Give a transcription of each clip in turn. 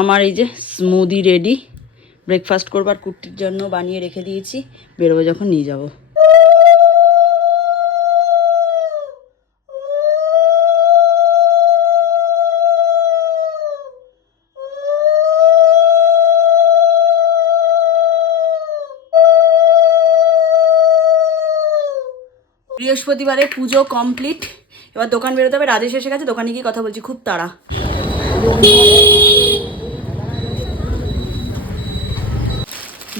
আমার এই যে স্মুদি রেডি ব্রেকফাস্ট করবার কুর্তির জন্য বানিয়ে রেখে দিয়েছি। বেরোবো যখন, নিয়ে যাব। বৃহস্পতিবারে পুজো কমপ্লিট এবার দোকান বেরোতে হবে, রাজেশ এসে গেছে, দোকানে গিয়ে কথা বলছি, খুব তাড়া।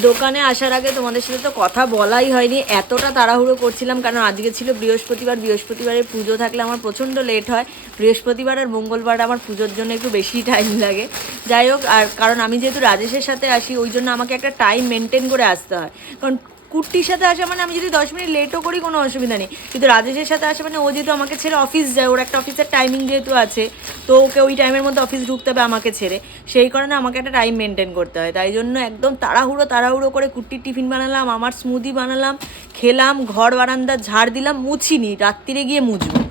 দোকানে আসার আগে তোমাদের সাথে তো কথা বলাই হয়নি। এতটা তাড়াহুড়ো করছিলাম, কারণ আজকে ছিল বৃহস্পতিবার। বৃহস্পতিবারের পুজো থাকলে আমার প্রচণ্ড লেট হয়। বৃহস্পতিবার আর মঙ্গলবার আমার পুজোর জন্য একটু বেশি টাইম লাগে। যাই হোক, আর কারণ আমি যেহেতু রাজেশের সাথে আসি, ওই জন্য আমাকে একটা টাইম মেনটেন করে আসতে হয়। কারণ কুর্তির সাথে আসা মানে আমি যদি দশ মিনিট লেটও করি, কোনো অসুবিধা নেই। কিন্তু রাজেশের সাথে আসা মানে ও যেহেতু আমাকে ছেড়ে অফিস যায়, ওর একটা অফিসের টাইমিং যেহেতু আছে, তো ওকে ওই টাইমের মধ্যে অফিস ঢুকতে হবে আমাকে ছেড়ে। সেই কারণে আমাকে একটা টাইম মেনটেন করতে হয়। তাই জন্য একদম তাড়াহুড়ো তাড়াহুড়ো করে কুর্তির টিফিন বানালাম, আমার স্মুদি বানালাম, খেলাম, ঘর বারান্দা ঝাড় দিলাম, মুছিনি রাত্রিরে গিয়ে মুছবো।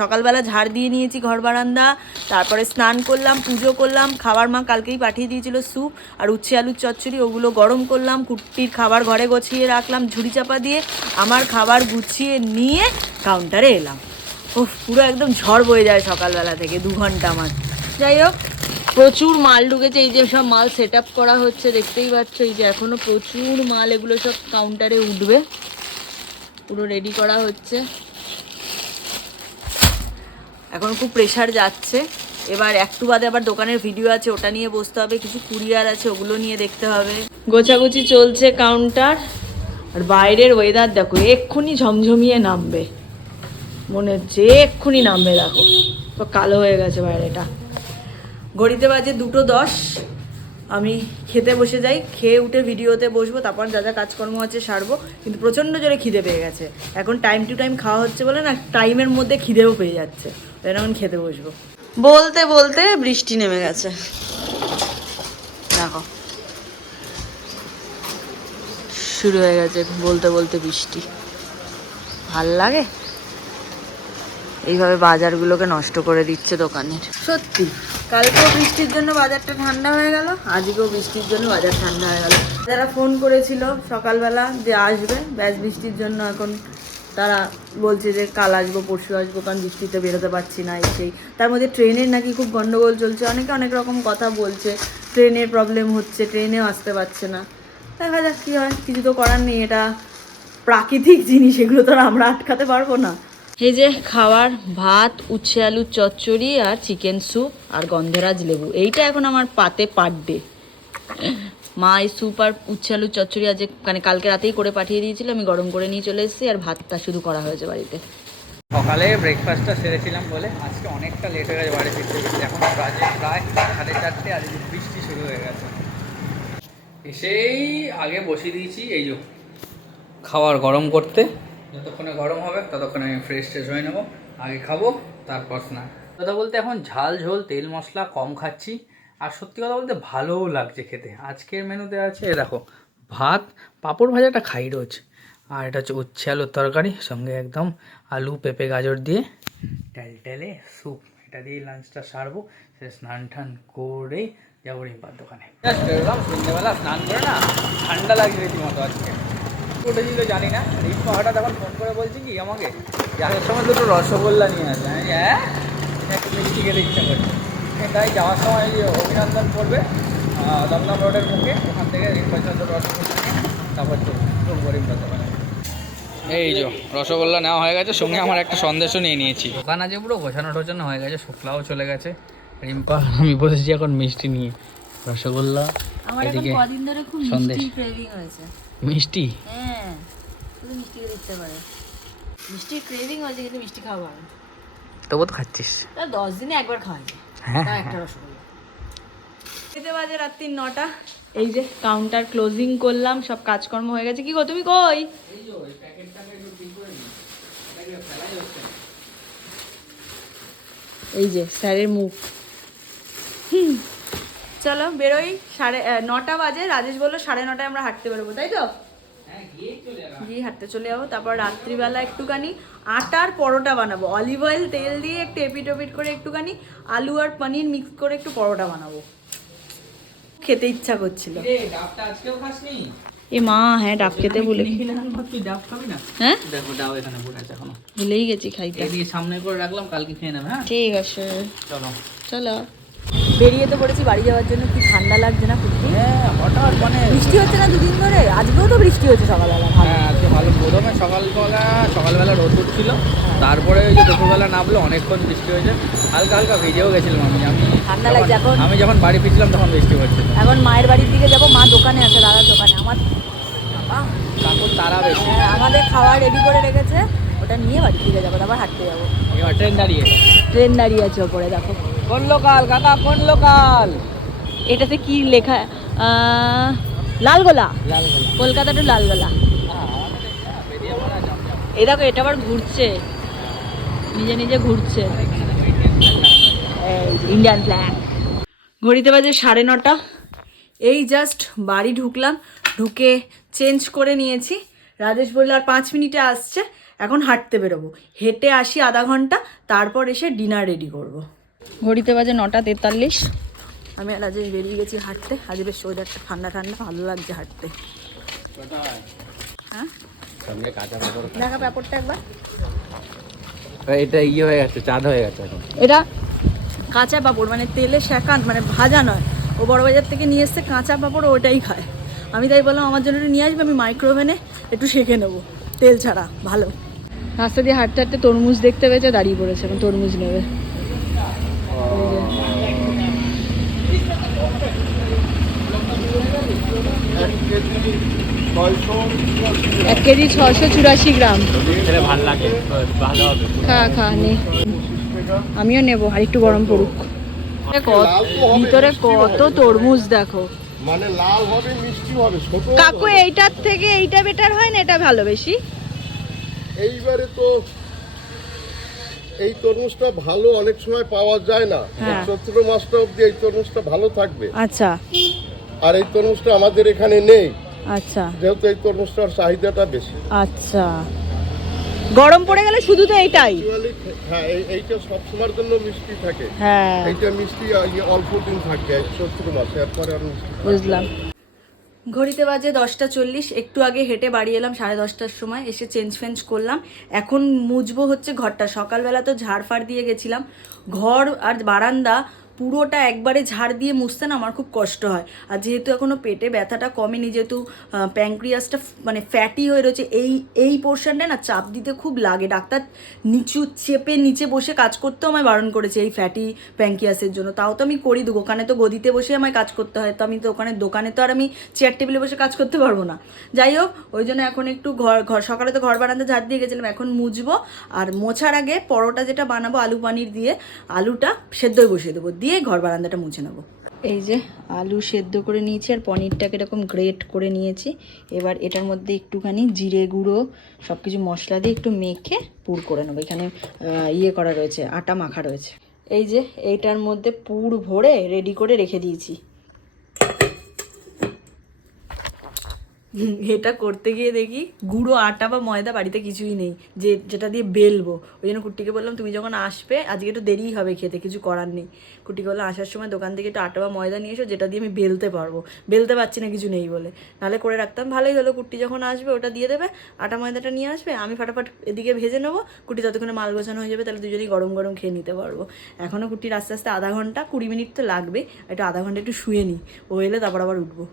সকালবেলা ঝাড় দিয়ে নিয়েছি ঘর বারান্দা, তারপরে স্নান করলাম, পুজো করলাম, খাবার মা কালকেই পাঠিয়ে দিয়েছিল স্যুপ আর উচ্ছে আলুর চচ্চড়ি, ওগুলো গরম করলাম, কুট্টির খাবার ঘরে গছিয়ে রাখলাম, ঝুড়ি চাপা দিয়ে আমার খাবার গুছিয়ে নিয়ে কাউন্টারে এলাম। ও পুরো একদম ঝড় বয়ে যায় সকালবেলা থেকে, দু ঘণ্টা আমার। যাই হোক, প্রচুর মাল ঢুকেছে, এই যে সব মাল সেট করা হচ্ছে, দেখতেই পাচ্ছ, এই যে এখনও প্রচুর মাল এগুলো সব কাউন্টারে উঠবে। পুরো রেডি করা হচ্ছে। এখন খুব প্রেশার যাচ্ছে। এবার একটু বাদে আবার দোকানের ভিডিও আছে, ওটা নিয়ে বসতে হবে, কিছু কুরিয়ার আছে, ওগুলো নিয়ে দেখতে হবে। গোছাগুছি চলছে কাউন্টার আর বাইরের ওয়েদার দেখো, এক্ষুনি ঝমঝমিয়ে নামবে। মনে হচ্ছে এক্ষুনি নামবে, দেখো। তো কালো হয়ে গেছে বাইরেটা। ঘড়িতে বাজে দুটো দশ। আমি খেতে বসে যাই খেয়ে উঠে ভিডিওতে বসবো তারপর যা যা কাজকর্ম আছে সারবো কিন্তু প্রচণ্ড জোরে খিদে পেয়ে গেছে। এখন টাইম টু টাইম খাওয়া হচ্ছে বলে না টাইমের মধ্যে খিদেও পেয়ে যাচ্ছে। তাই এখন খেতে বসবো। বলতে বলতে বৃষ্টি নেমে গেছে। দেখো। শুরু হয়ে গেছে বলতে বলতে বৃষ্টি। ভালো লাগে? এইভাবে বাজারগুলোকে নষ্ট করে দিচ্ছে দোকানের। সত্যি। কালকেও বৃষ্টির জন্য বাজারটা ঠান্ডা হয়ে গেল, আজকেও বৃষ্টির জন্য বাজার ঠান্ডা হয়ে গেল। যারা ফোন করেছিল সকালবেলা যে আসবে, ব্যাস বৃষ্টির জন্য এখন তারা বলছে যে কাল আসব, পরশু আসব, কারণ বৃষ্টিতে বেরোতে পারছি না এই সেই তার মধ্যে ট্রেনের নাকি খুব গন্ডগোল চলছে, অনেকে অনেক রকম কথা বলছে, ট্রেনের প্রবলেম হচ্ছে, ট্রেনেও আসতে পারছে না। দেখা যাক কী হয়, কিছু তো করার নেই, এটা প্রাকৃতিক জিনিস, এগুলো তো আমরা আটকাতে পারব না। এই যে খাওয়ার ভাত, উচ্ছে আলুর চচ্চড়ি আর চিকেন স্যুপ আর গন্ধরাজ লেবু। এইটা এখন আমার পাতে পার ডে। মা এই স্যুপ আর উচ্ছে আলুর চচ্চড়ি আজ মানে কালকে রাতেই করে পাঠিয়ে দিয়েছিল। আমি গরম করে নিয়ে চলে এসেছি আর ভাতটা শুধু করা হয়েছে বাড়িতে। সকালে ব্রেকফাস্টটা সেরেছিলাম বলে আজকে অনেকটা লেট হয়ে গেছে, বাড়ি ফিরতে ফিরতে। এখন বাজে প্রায় সাড়ে চারটে যে বৃষ্টি শুরু হয়ে গেছে। এসেই আগে বসিয়ে দিয়েছি, এই যে খাবার গরম করতে। যতক্ষণে গরম হবে, ততক্ষণে আমি ফ্রেশ ট্রেশ হয়ে নেব। আগে খাব, তারপর স্নান। কথা বলতে এখন ঝাল ঝোল, তেল মশলা কম খাচ্ছি। আর সত্যি কথা বলতে ভালোও লাগছে খেতে। আজকের মেনুতে আছে দেখো, ভাত, পাঁপড় ভাজাটা খাই রোজ। আর এটা হচ্ছে উচ্ছে আলুর তরকারি, সঙ্গে একদম আলু, পেঁপে, গাজর দিয়ে টেলটেলে স্যুপ এটা দিয়ে লাঞ্চটা সারবো। সে স্নান টান করে যাব রিম্পার দোকানে। বেরোলাম, সন্ধ্যেবেলা স্নান করে না, ঠান্ডা লাগছে রীতিমতো আজকে। উঠেছিল জানি না। রিম্পা হঠাৎ এখন ফোন করে বলছি কি আমাকে যাওয়ার সময় দুটো রসগোল্লা নিয়ে আসে আমি হ্যাঁ? একটু মিষ্টি খেতে ইচ্ছা করছে। তাই যাওয়ার সময় এই যে অভিনন্দন করবে দমদম রোডের মুখে ওখান থেকে রিম্পা চন্দ্র রসগোল্লা নিয়ে তারপর ঢুকবো রিম্পার দোকানে এই যে রসগোল্লা নেওয়া হয়ে গেছে সঙ্গে আমার একটা সন্দেশও নিয়ে নিয়েছি। দোকান আছে পুরো গোছানো টোছানো হয়ে গেছে শুক্লাও চলে গেছে। রিম্পা আমি বসেছি এখন মিষ্টি নিয়ে। রসগোল্লা আমার এখন এদিকে কদিন ধরে খুব সন্দেশ। মিষ্টি ক্রেভিং হয়েছে। মিষ্টি? হ্যাঁ শুধু মিষ্টি খেতে ইচ্ছে পারে। মিষ্টির ক্রেভিং হয়েছে কিন্তু মিষ্টি খাওয়া ভালো। তবু তো খাচ্ছিস। তা দশ দিনে একবার খাওয়া যায়। হ্যাঁ একটা রসগোল্লা। খেতে বাজে রাত্রি নটা। এই যে কাউন্টার ক্লোজিং করলাম সব কাজকর্ম হয়ে গেছে। কি গো তুমি কই? এই যে স্যারের মুখ। হুম। চলো বেরোই সাড়ে নটা বাজে রাজেশ বলল সাড়ে নটায় আমরা হাঁটতে বেরোবো তাই তো? গিয়ে হাঁটতে চলে যাব তারপর রাত্রিবেলা একটুখানি আটার পরোটা বানাবো অলিভ অয়েল তেল দিয়ে একটু এপিট ওপিট করে একটুখানি আলু আর পনির মিক্স করে একটু পরোটা বানাবো। খেতে ইচ্ছা করছিল। এ মা হ্যাঁ ডাব খেতে না? হ্যাঁ? দেখো ডাব এখানে পড়ে আছে এখনও। ভুলেই গেছি খাইতে সামনে করে রাখলাম কালকে খেয়ে নেবে হ্যাঁ? ঠিক আছে। চলো। চলো। বেরিয়ে তো পড়েছি বাড়ি যাওয়ার জন্য কি ঠান্ডা লাগছে না কুর্তি হ্যাঁ হঠাৎ মানে বৃষ্টি হচ্ছে না দুদিন ধরে? আজকেও তো বৃষ্টি হচ্ছে সকালবেলা হ্যাঁ আজকে ভালো। প্রথমে সকালবেলা সকালবেলা রোদ উঠছিল। তারপরে ওই যে দুপুরবেলা নামলো অনেকক্ষণ বৃষ্টি হয়েছে। হালকা হালকা ভিজেও গেছিলাম আমি। আমি ঠান্ডা লাগছে। এখন। আমি যখন বাড়ি ফিরছিলাম তখন বৃষ্টি হচ্ছিল এখন মায়ের বাড়ির দিকে যাব মা দোকানে আছে দাদার দোকানে। আমার কাকুর তারা বেশি। হ্যাঁ, আমাদের খাওয়া রেডি করে রেখেছে। ওটা নিয়ে বাড়ি দিকে যাব তারপর হাঁটতে যাব। ট্রেন দাঁড়িয়ে। ট্রেন দাঁড়িয়ে আছে ওপরে দেখো। কোন লোকাল কাকা কোন লোকাল? এটাতে কি লেখা? লালগোলা। লাল গোলা কলকাতা টু লালগোলা এই দেখো এটা আবার ঘুরছে। নিজে নিজে ঘুরছে। ইন্ডিয়ান ফ্ল্যাগ ঘড়িতে বাজে সাড়ে নটা। এই জাস্ট বাড়ি ঢুকলাম ঢুকে চেঞ্জ করে নিয়েছি। রাজেশ বলল আর পাঁচ মিনিটে আসছে এখন হাঁটতে বেরোবো। হেঁটে আসি আধা ঘণ্টা তারপর এসে ডিনার রেডি করব। ঘড়িতে বাজে নটা তেতাল্লিশ। আমি আর রাজেশ বেরিয়ে গেছি হাঁটতে। আজ বেশ ওয়েদারটা ঠান্ডা ঠান্ডা ভালো লাগছে হাঁটতে। হ্যাঁ? সঙ্গে দেখা ব্যাপারটা একবার। এটা ইয়ে হয়ে গেছে চাঁদ হয়ে গেছে এখন। এটা? কাঁচা পাঁপড় মানে তেলে শেখান মানে ভাজা নয়। ও বড় বাজার থেকে নিয়ে এসছে কাঁচা পাঁপড় ওটাই খায়। আমি তাই বললাম আমার জন্য একটু নিয়ে আসবে আমি মাইক্রোওভেনে একটু শেখে নেব। তেল ছাড়া ভালো। রাস্তা দিয়ে হাঁটতে হাঁটতে তরমুজ দেখতে পেয়েছে দাঁড়িয়ে পড়েছে এখন তরমুজ নেবে। এক কেজি ছশো চুরাশি গ্রাম। ভালো লাগে ভালো হবে। খা খা নে। আমিও নেব আর একটু গরম পড়ুক। ভিতরে কত তরমুজ দেখো। মানে লাল হবে মিষ্টি হবে ছোট কাকু এইটার থেকে এইটা বেটার হয় না এটা ভালো বেশি? এইবারে তো এই তরমুজটা ভালো অনেক সময় পাওয়া যায় না। হ্যাঁ। চৈত্র মাসটা অবধি এই তরমুজটা ভালো থাকবে। আচ্ছা। আর এই তরমুজটা আমাদের এখানে নেই। আচ্ছা। যেহেতু এই তরমুজটার চাহিদাটা বেশি। আচ্ছা। গরম পড়ে গেলে শুধু তো এইটাই। Actually, হ্যাঁ এই- এইটা সবসময়ের জন্য মিষ্টি থাকে। হ্যাঁ। এইটা মিষ্টি অল্প দিন থাকবে এই চৈত্র মাসে এরপরে আর। বুঝলাম। ঘড়িতে বাজে দশটা চল্লিশ একটু আগে হেঁটে বাড়ি এলাম সাড়ে দশটার সময় এসে চেঞ্জ ফেঞ্জ করলাম। এখন মুজবো হচ্ছে ঘরটা। সকালবেলা তো ঝাড় ফাড় দিয়ে গেছিলাম। ঘর আর বারান্দা পুরোটা একবারে ঝাড় দিয়ে মুছতে না আমার খুব কষ্ট হয়। আর যেহেতু এখনও পেটে ব্যথাটা কমেনি, যেহেতু প্যাঙ্ক্রিয়াসটা মানে ফ্যাটি হয়ে রয়েছে, এই এই পোর্শনটা না চাপ দিতে খুব লাগে। ডাক্তার নিচু চেপে নিচে বসে কাজ করতেও আমায় বারণ করেছে এই ফ্যাটি প্যাঙ্কিয়াসের জন্য। তাও তো আমি করি দোকানে তো গদিতে বসে আমায় কাজ করতে হয়। তো আমি তো ওখানে, দোকানে তো আর আমি চেয়ার টেবিলে বসে কাজ করতে পারব না। যাই হোক, ওই জন্য এখন একটু ঘর ঘর, সকালে তো ঘর বারান্দা ঝাড় দিয়ে গেছিলাম, এখন মুছবো। আর মোছার আগে পরোটা যেটা বানাবো, আলু পানির দিয়ে, আলুটা সেদ্ধই বসিয়ে দেবো। দিয়ে ঘর বারান্দাটা মুছে নেব। এই যে আলু সেদ্ধ করে নিয়েছি আর পনিরটাকে এরকম গ্রেট করে নিয়েছি। এবার এটার মধ্যে একটুখানি জিরে গুঁড়ো সব কিছু মশলা দিয়ে একটু মেখে পুর করে নেব। এখানে ইয়ে করা রয়েছে, আটা মাখা রয়েছে। এই যে এইটার মধ্যে পুর ভরে রেডি করে রেখে দিয়েছি। এটা করতে গিয়ে দেখি গুঁড়ো আটা বা ময়দা বাড়িতে কিছুই নেই, যে যেটা দিয়ে বেলবো। ওই জন্য কুট্টিকে বললাম, তুমি যখন আসবে, আজকে একটু দেরিই হবে খেতে, কিছু করার নেই। কুট্টিকে বললাম আসার সময় দোকান থেকে একটু আটা বা ময়দা নিয়ে এসো, যেটা দিয়ে আমি বেলতে পারব। বেলতে পারছি না, কিছু নেই, বলে। নাহলে করে রাখতাম, ভালোই হলো, কুট্টি যখন আসবে, ওটা দিয়ে দেবে, আটা ময়দাটা নিয়ে আসবে, আমি ফাটাফাট এদিকে ভেজে নেব কুটি ততক্ষণে মাল গোছানো হয়ে যাবে, তাহলে দুজনেই গরম গরম খেয়ে নিতে পারব। এখনও কুটির আস্তে আস্তে আধা ঘণ্টা, কুড়ি মিনিট তো লাগবে একটু আধা ঘণ্টা একটু শুয়ে নিই ও এলে তারপর আবার উঠবো।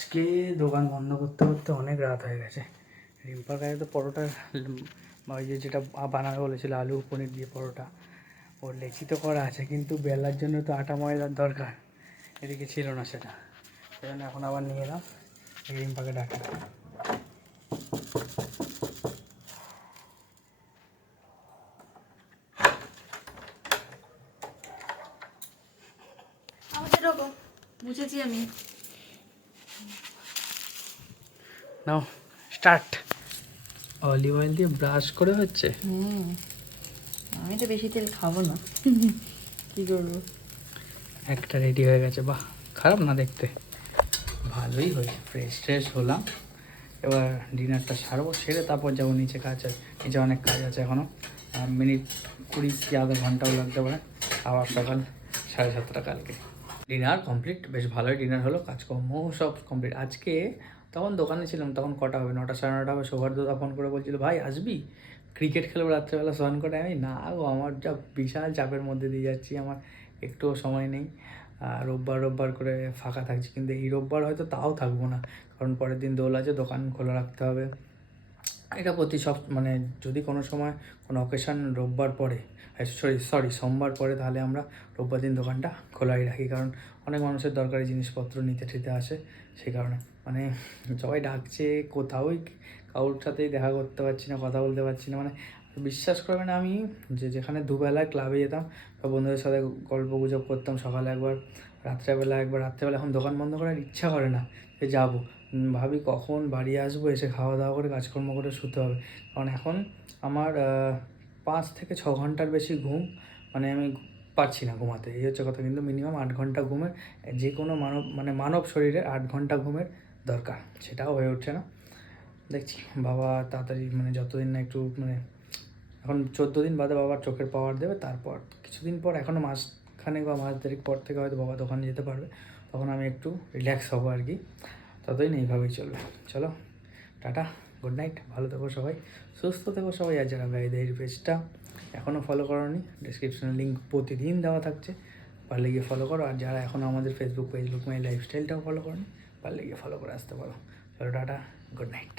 আজকে দোকান বন্ধ করতে করতে অনেক রাত হয়ে গেছে। রিম্পার কাছে তো পরোটা ওই যে যেটা বানাবে বলেছিল, আলু, পনির দিয়ে পরোটা। ওর লেচি তো করা আছে, কিন্তু বেলার জন্য তো আটা ময়দার দরকার। এদিকে ছিল না সেটা। সেই জন্য এখন আবার নিয়ে এলাম। রিম্পাকে ডাকা, বুঝেছি আমি। নাও স্টার্ট অলিভ অয়েল দিয়ে ব্রাশ করে হচ্ছে? হুম আমি তো বেশি তেল খাব না। কি করব? একটা রেডি হয়ে গেছে বাহ খারাপ না দেখতে। ভালোই হয়েছে ফ্রেশ ফ্রেশ হলাম। এবার ডিনারটা সারবো সেরে তারপর যাব নিচে কাজ আছে। নিচে অনেক কাজ আছে এখনও মিনিট কুড়ি কি আধা ঘন্টাও লাগতে পারে। আবার সকাল সাড়ে সাতটা কালকে। ডিনার কমপ্লিট বেশ ভালোই ডিনার হলো কাজকর্ম সব কমপ্লিট আজকে তখন দোকানে ছিলাম, তখন কটা হবে? নটা সাড়ে নটা হবে। সৌহার্দ্য ফোন করে বলছিল, ভাই, আসবি? ক্রিকেট খেলব রাত্রেবেলা, স্নান করে? আমি, না গো, আমার যা বিশাল চাপের মধ্যে দিয়ে যাচ্ছি, আমার একটুও সময় নেই। আর রোববার রোববার করে ফাঁকা থাকছি। কিন্তু এই রোববার হয়তো তাও থাকব না। কারণ পরের দিন দোল আছে, দোকান খোলা রাখতে হবে। এটা প্রতি সব মানে যদি কোনো সময় কোনো অকেশন রোববার পরে সরি সরি সোমবার পরে তাহলে আমরা রোববার দিন দোকানটা খোলাই রাখি। কারণ অনেক মানুষের দরকারি জিনিসপত্র নিতে টিতে আসে সেই কারণে। মানে সবাই ডাকছে, কোথাওই কারোর সাথেই দেখা করতে পারছি না, কথা বলতে পারছি না। মানে বিশ্বাস করবেন আমি যে যেখানে দুবেলায় ক্লাবে যেতাম বা বন্ধুদের সাথে গল্প গুজব করতাম সকালে একবার, রাত্রেবেলা একবার, রাত্রেবেলা এখন দোকান বন্ধ করার ইচ্ছা করে না যে যাব। ভাবি কখন বাড়ি আসব, এসে খাওয়া দাওয়া করে কাজকর্ম করে শুতে হবে। কারণ এখন আমার পাঁচ থেকে ছ ঘণ্টার বেশি ঘুম মানে আমি পারছি না ঘুমাতে। এই হচ্ছে কথা, কিন্তু মিনিমাম আট ঘণ্টা ঘুমের, যে কোনো মানব মানে মানব শরীরে আট ঘণ্টা ঘুমের দরকার সেটাও হয়ে উঠছে না। দেখছি, বাবা তাড়াতাড়ি মানে যতদিন না একটু মানে এখন চোদ্দ দিন বাদে বাবার চোখের পাওয়ার দেবে, তারপর কিছুদিন পর এখনও মাসখানেক বা মাস দেড়েক পর থেকে হয়তো বাবা দোকানে যেতে পারবে, তখন আমি একটু রিল্যাক্স হব আর কি। ততদিন এইভাবেই চলবে। চলো, টাটা গুড নাইট ভালো থেকো সবাই, সুস্থ থেকো সবাই, আর যারা গাইদের পেজটা এখনও ফলো করোনি ডিসক্রিপশনে লিঙ্ক প্রতিদিন দেওয়া থাকছে, পারলে গিয়ে ফলো করো, আর যারা এখনও আমাদের ফেসবুক পেজ লুকমাই লাইফস্টাইলটাও ফলো করনি, পারলে গিয়ে ফলো করে আসতে পারো। চলো, টাটা গুড নাইট